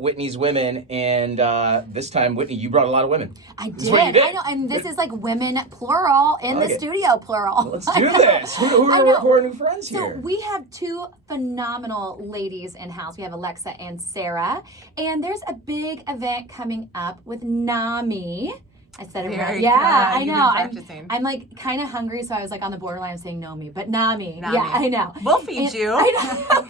Whitney's Women, and this time, Whitney, you brought a lot of women. I This is what you did. I know, and this is like women plural in the studio plural. Well, let's do this. Who are new friends here? So we have two phenomenal ladies in house. We have Alexa and Sarah, and there's a big event coming up with Nami. I said it right. Yeah, I know. I'm like kind of hungry, so I was like on the borderline of saying Nami, but Nami. Yeah, I know. We'll feed you. I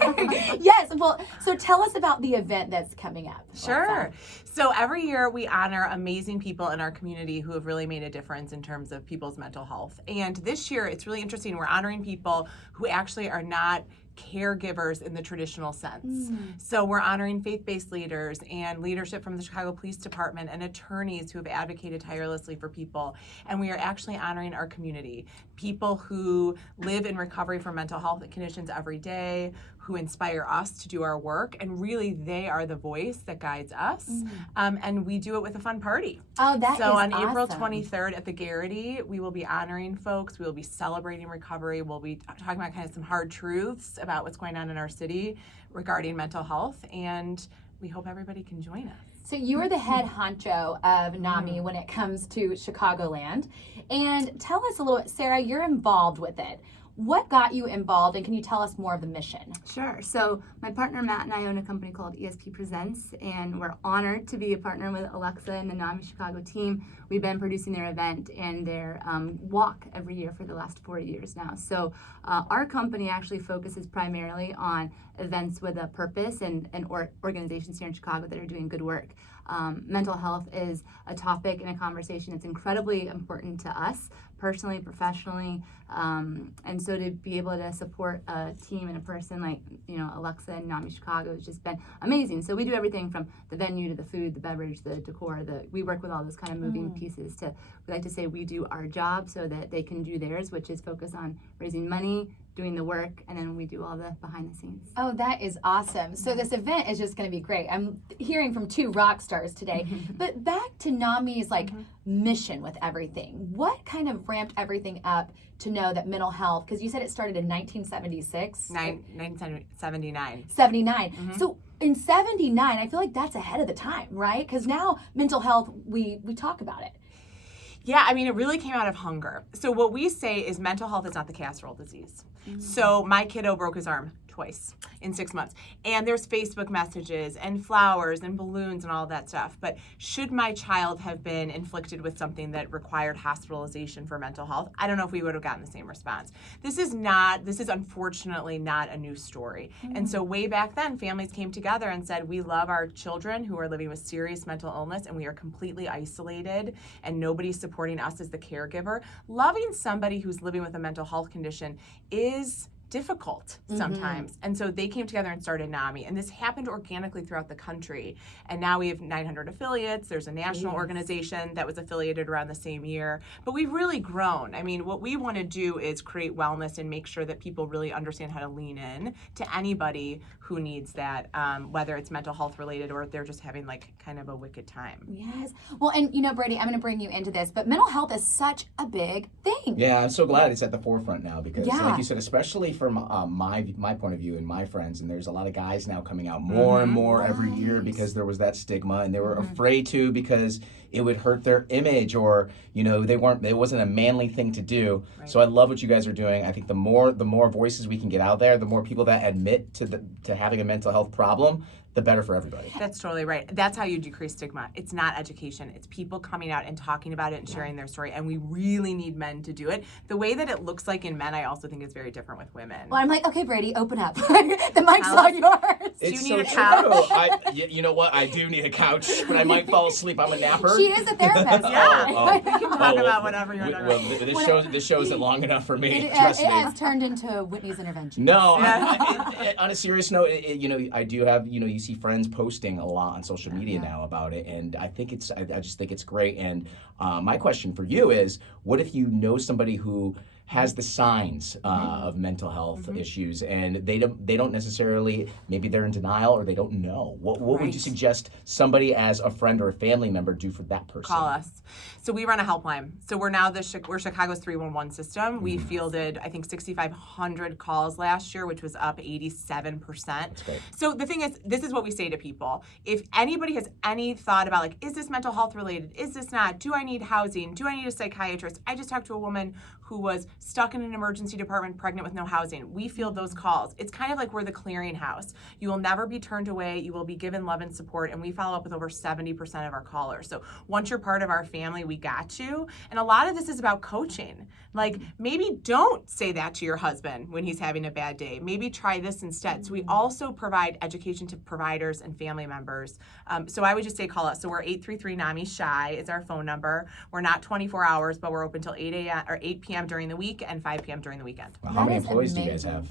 know. Yes. Well, so tell us about the event that's coming up. Sure. So every year we honor amazing people in our community who have really made a difference in terms of people's mental health. And this year it's really interesting. We're honoring people who actually are not caregivers in the traditional sense. So we're honoring faith-based leaders and leadership from the Chicago Police Department and attorneys who have advocated tirelessly for people. And we are actually honoring our community, people who live in recovery from mental health conditions every day, who inspire us to do our work, and really they are the voice that guides us. And we do it with a fun party. Oh, that so is on awesome. April 23rd at the Garrity, we will be honoring folks. We will be celebrating recovery. We'll be talking about kind of some hard truths about what's going on in our city regarding mental health, and we hope everybody can join us. So you are the head honcho of Nami when it comes to Chicagoland. And tell us a little bit, Sarah, you're involved with it. What got you involved, and can you tell us more of the mission? Sure. So my partner Matt and I own a company called ESP Presents, and we're honored to be a partner with Alexa and the Nami Chicago team. We've been producing their event and their walk every year for the last 4 years now. So our company actually focuses primarily on events with a purpose and organizations here in Chicago that are doing good work. Mental health is a topic and a conversation that's incredibly important to us, personally, professionally, and so to be able to support a team and a person like, Alexa and Nami Chicago has just been amazing. So we do everything from the venue to the food, the beverage, the decor, we work with all those kind of moving pieces we like to say we do our job so that they can do theirs, which is focus on raising money, doing the work, and then we do all the behind the scenes. Oh, that is awesome. So this event is just going to be great. I'm hearing from two rock stars today. But back to Nami's mission with everything. What kind of ramped everything up to know that mental health, because you said it started in 1976? 1979. 79. So in 79, I feel like that's ahead of the time, right? Because now mental health, we talk about it. Yeah, I mean, it really came out of hunger. So what we say is mental health is not the casserole disease. So my kiddo broke his arm twice in 6 months. And there's Facebook messages and flowers and balloons and all that stuff. But should my child have been inflicted with something that required hospitalization for mental health, I don't know if we would have gotten the same response. This is unfortunately not a new story. And so way back then, families came together and said, we love our children who are living with serious mental illness and we are completely isolated and nobody's supporting us as the caregiver. Loving somebody who's living with a mental health condition is difficult sometimes. And so they came together and started Nami. And this happened organically throughout the country. And now we have 900 affiliates. There's a national organization that was affiliated around the same year. But we've really grown. I mean, what we want to do is create wellness and make sure that people really understand how to lean in to anybody who needs that, whether it's mental health related or they're just having kind of a wicked time. Yes. Well, and Brady, I'm going to bring you into this, but mental health is such a big thing. Yeah, I'm so glad it's at the forefront now because, like you said, especially from my point of view and my friends, and there's a lot of guys now coming out more and more every year because there was that stigma and they were afraid to because it would hurt their image or it wasn't a manly thing to do. So I love what you guys are doing. I think the more voices we can get out there, the more people that admit to having a mental health problem, the better for everybody. That's totally right. That's how you decrease stigma. It's not education. It's people coming out and talking about it and sharing their story. And we really need men to do it. The way that it looks like in men, I also think is very different with women. Well, I'm like, okay, Brady, open up. The mic's all yours. It's do you need so a couch? true. You know what? I do need a couch, but I might fall asleep. I'm a napper. She is a therapist. Yeah. We can talk about whatever you want to talk about. This show isn't long enough for me. It has turned into Whitney's intervention. No, on a serious note, I do have, you see friends posting a lot on social media now about it, and I just think it's great. And my question for you is, what if you know somebody who has the signs of mental health issues, and they don't necessarily, maybe they're in denial or they don't know. What would you suggest somebody as a friend or a family member do for that person? Call us. So we run a helpline. So we're now we're Chicago's 311 system. We fielded, I think, 6,500 calls last year, which was up 87%. That's great. So the thing is, this is what we say to people. If anybody has any thought about, like, is this mental health related? Is this not? Do I need housing? Do I need a psychiatrist? I just talked to a woman who was stuck in an emergency department, pregnant with no housing. We field those calls. It's kind of like we're the clearinghouse. You will never be turned away. You will be given love and support, and we follow up with over 70% of our callers. So once you're part of our family, we got you. And a lot of this is about coaching. Like, maybe don't say that to your husband when he's having a bad day. Maybe try this instead. So we also provide education to providers and family members. So I would just say call us. So we're 833-NAMI-SHY is our phone number. We're not 24 hours, but we're open till 8 a.m. or 8 p.m. during the week and 5 p.m. during the weekend. Well, how many employees do you guys have?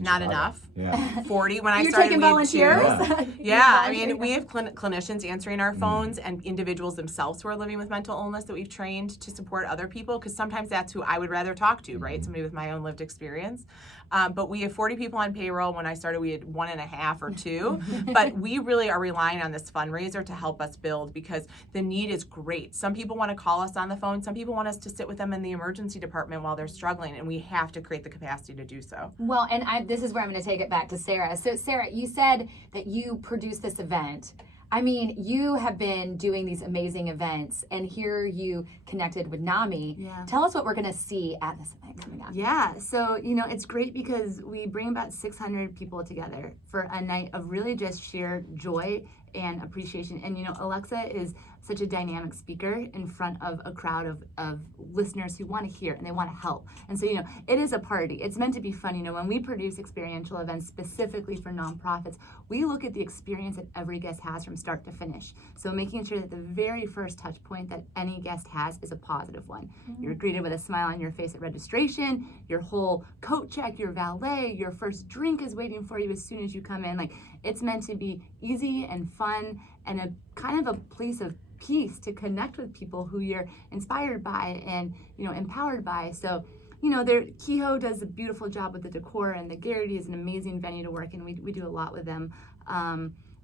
Not enough. Yeah. 40 when I You're started. taking we had volunteers? two. Yeah, I mean, we have clinicians answering our phones and individuals themselves who are living with mental illness that we've trained to support other people, because sometimes that's who I would rather talk to, right? Somebody with my own lived experience. But we have 40 people on payroll. When I started, we had 1.5 or 2. But we really are relying on this fundraiser to help us build, because the need is great. Some people want to call us on the phone. Some people want us to sit with them in the emergency department while they're struggling, and we have to create the capacity to do so. Well, and this is where I'm going to take it back to Sarah. So Sarah, you said that you produced this event. I mean, you have been doing these amazing events, and here you connected with Nami. Yeah. Tell us what we're going to see at this event coming up. Yeah, so, it's great because we bring about 600 people together for a night of really just sheer joy and appreciation. And, Alexa is such a dynamic speaker in front of a crowd of listeners who want to hear and they want to help. And so, it is a party. It's meant to be fun. When we produce experiential events specifically for nonprofits, we look at the experience that every guest has from start to finish. So making sure that the very first touch point that any guest has is a positive one. You're greeted with a smile on your face at registration, your whole coat check, your valet, your first drink is waiting for you as soon as you come in. Like, it's meant to be easy and fun and a kind of a place of peace to connect with people who you're inspired by and empowered by. So Kehoe does a beautiful job with the decor, and the Garrity is an amazing venue to work in. We do a lot with them,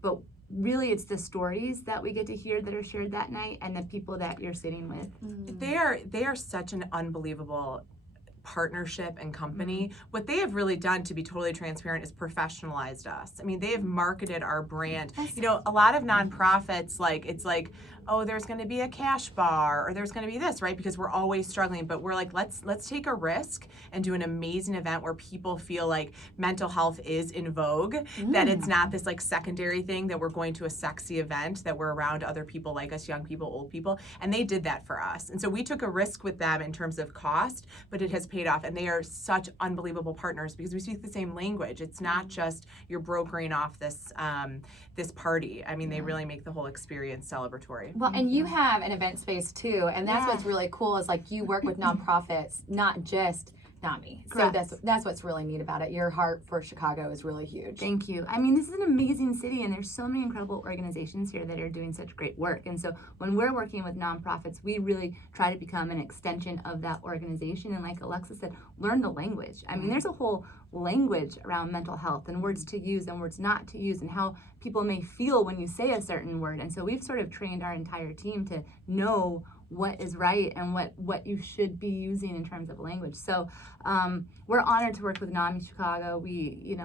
but really it's the stories that we get to hear that are shared that night and the people that you're sitting with. They are such an unbelievable partnership and company. What they have really done, to be totally transparent, is professionalized us. I mean, they have marketed our brand. A lot of nonprofits, it's like, oh, there's going to be a cash bar, or there's going to be this, right? Because we're always struggling. But we're like, let's take a risk and do an amazing event where people feel like mental health is in vogue, that it's not this like secondary thing, that we're going to a sexy event, that we're around other people like us, young people, old people. And they did that for us. And so we took a risk with them in terms of cost, but it has paid off. And they are such unbelievable partners because we speak the same language. It's not just you're brokering off this this party. I mean, they really make the whole experience celebratory. Well, and you have an event space too, and that's what's really cool is like you work with nonprofits, not just Nami. Correct. So that's what's really neat about it. Your heart for Chicago is really huge. Thank you. I mean, this is an amazing city, and there's so many incredible organizations here that are doing such great work. And so when we're working with nonprofits, we really try to become an extension of that organization. And like Alexa said, learn the language. I mean, there's a whole language around mental health and words to use and words not to use and how people may feel when you say a certain word. And so we've sort of trained our entire team to know what is right and what you should be using in terms of language. So we're honored to work with Nami Chicago. We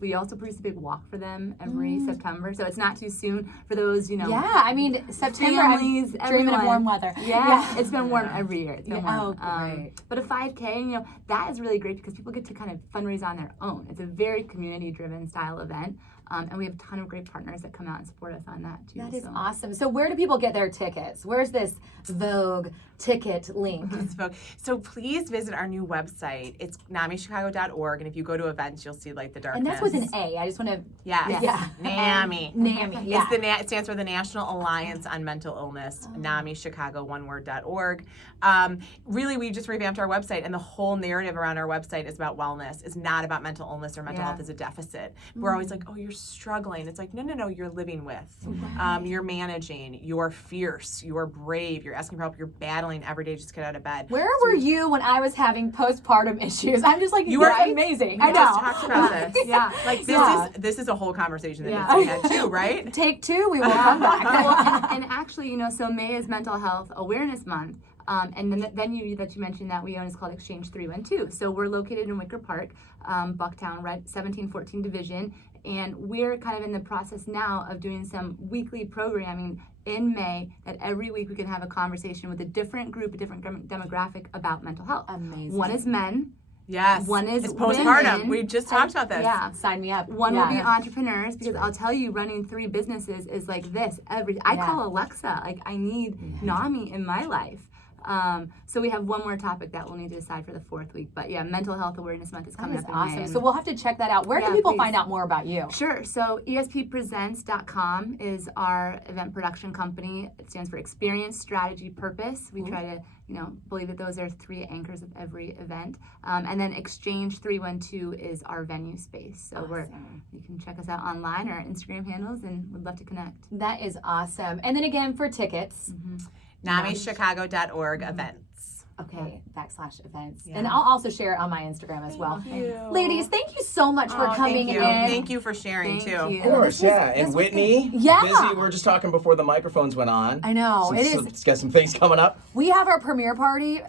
we also produce a big walk for them every September. So it's not too soon for those, Yeah, I mean, September, families, I'm dreaming of warm weather. Yeah, it's been warm every year. It's been warm. Oh, great. But a 5K, that is really great because people get to kind of fundraise on their own. It's a very community-driven style event. And we have a ton of great partners that come out and support us on that too. That is awesome. So where do people get their tickets? Where's this Vogue ticket link? So please visit our new website. It's NamiChicago.org, and if you go to events, you'll see like the darkness. And that's with an A. I just want to. Yes. Yeah. NAMI. NAMI. Yeah. It stands for the National Alliance on Mental Illness. NamiChicago, one word.org. Really, we just revamped our website, and the whole narrative around our website is about wellness. It's not about mental illness or mental health as a deficit. We're always like, oh, you're struggling. It's like, no, you're living with. You're managing. You're fierce. You're brave. You're asking for help. You're battling every day just to get out of bed. Where were you when I was having postpartum issues? I'm just like, you were amazing. We just talked about this. Yeah. Like this is a whole conversation that needs to be had too, right? Take 2, we will come back. Well, and actually, so May is Mental Health Awareness Month. And the venue that you mentioned that we own is called Exchange 312. So we're located in Wicker Park, Bucktown, 1714 Division. And we're kind of in the process now of doing some weekly programming in May that every week we can have a conversation with a different group, a different demographic about mental health. Amazing. One is men. Yes. One is it's postpartum. women. We just talked about this. Yeah. Sign me up. One will be entrepreneurs, because I'll tell you, running 3 businesses is like this. I call Alexa, like, I need Nami in my life. So we have one more topic that we'll need to decide for the 4th week. But yeah, Mental Health Awareness Month is coming up in awesome. May. So we'll have to check that out. Where can people find out more about you? Sure. So ESPpresents.com is our event production company. It stands for Experience, Strategy, Purpose. We try to, believe that those are 3 anchors of every event. And then Exchange 312 is our venue space. So you can check us out online, our Instagram handles, and we'd love to connect. That is awesome. And then again, for tickets. NamiChicago.org events. Okay, /events. Yeah. And I'll also share it on my Instagram as well. Thank you. Ladies, thank you so much for coming in. Thank you for sharing too. Thank you. Of course, And Whitney, Yeah. busy. We were just talking before the microphones went on. I know, it is. Let's get some things coming up. We have our premiere party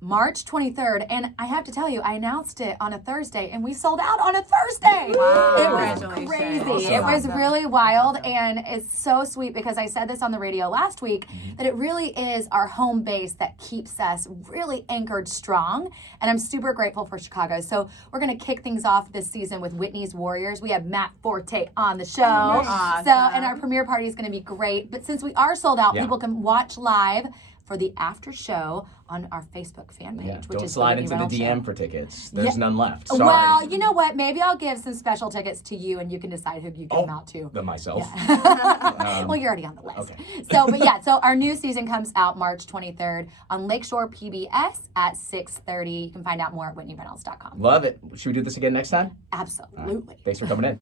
March 23rd, and I have to tell you, I announced it on a Thursday, and we sold out on a Thursday. Wow. It was Congratulations. crazy. Awesome. It was really wild, and it's so sweet because I said this on the radio last week, that it really is our home base that keeps us really anchored strong, and I'm super grateful for Chicago. So we're going to kick things off this season with Whitney's Warriors. We have Matt Forte on the show. Awesome. So, and our premiere party is going to be great. But since we are sold out, people can watch live for the after show on our Facebook fan page, which Don't is slide the into Whitney the Reynolds DM for tickets. There's none left. Show. Sorry. Well, you know what? Maybe I'll give some special tickets to you, and you can decide who you give them out to. Than myself. Well, you're already on the list. Okay. So our new season comes out March 23rd on Lakeshore PBS at 6:30. You can find out more at WhitneyReynolds.com. Love it. Should we do this again next time? Absolutely. Thanks for coming in.